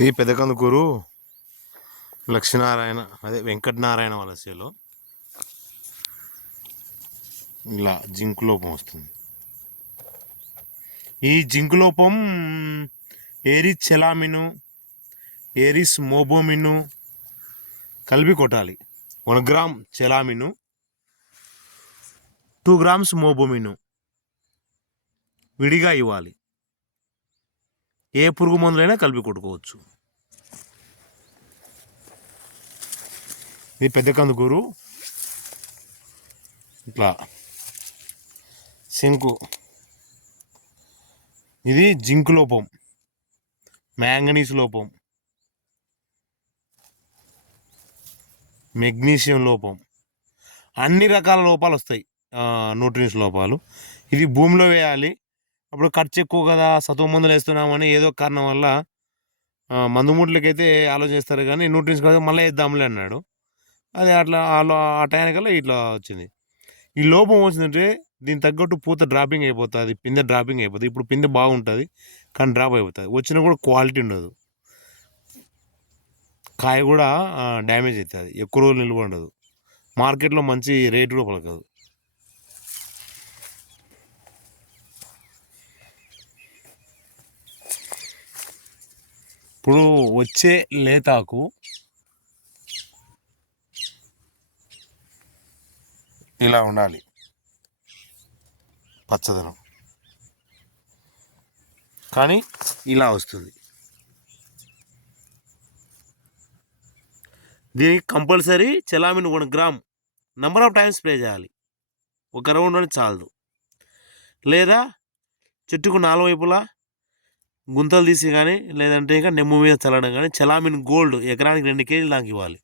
ఇది పెదకందుకూరు లక్ష్మీనారాయణ అదే వెంకటనారాయణ వలసలో ఇలా జింక్ లోపం వస్తుంది. ఈ జింక్ లోపం ఏరిస్ చెలామిను, ఏరిస్ మోబోమిను కలిపి కొట్టాలి. 1 గ్రామ్ చెలామిను, 2 గ్రామ్స్ మోబోమిను విడిగా ఇవ్వాలి. ఏ పురుగు మందులైనా కలిపి కొట్టుకోవచ్చు. ఇది పెద్ద కందుకూరు ఇట్లా శంకు. ఇది జింక్ లోపం, మ్యాంగనీస్ లోపం, మెగ్నీషియం లోపం, అన్ని రకాల లోపాలు వస్తాయి, న్యూట్రియన్స్ లోపాలు. ఇది భూమిలో వేయాలి. అప్పుడు ఖర్చు ఎక్కువ కదా, సత్వ మందులు వేస్తున్నామని ఏదో కారణం వల్ల మందు ముట్లకైతే ఆలోచిస్తారు, కానీ న్యూట్రియన్స్ కదా మళ్ళీ వేద్దాంలే అన్నాడు. అది అట్లా ఆ టైంకల్లా ఇట్లా వచ్చింది. ఈ లోపం వచ్చిందంటే దీనికి తగ్గట్టు పూత డ్రాపింగ్ అయిపోతుంది, పిందె డ్రాపింగ్ అయిపోతుంది. ఇప్పుడు పిందె బాగుంటుంది కానీ డ్రాప్ అయిపోతుంది. వచ్చినా కూడా క్వాలిటీ ఉండదు, కాయ కూడా డ్యామేజ్ అవుతుంది, ఎక్కువ రోజులు నిల్వ ఉండదు, మార్కెట్లో మంచి రేటు కూడా పలకదు. ఇప్పుడు వచ్చే లేతాకు ఇలా ఉండాలి, పచ్చదనం, కానీ ఇలా వస్తుంది. దీనికి కంపల్సరీ చెలామిన్ 1 gram number of times spray చేయాలి. ఒక రౌండ్ అని చాలదు. లేదా చెట్టుకు 4 వైపులా గుంతలు తీసి కానీ, లేదంటే ఇంకా నెమ్ము మీద చల్లడం కానీ, చెలామిన్ గోల్డ్ ఎకరానికి 2 కేజీలు దాకా ఇవ్వాలి.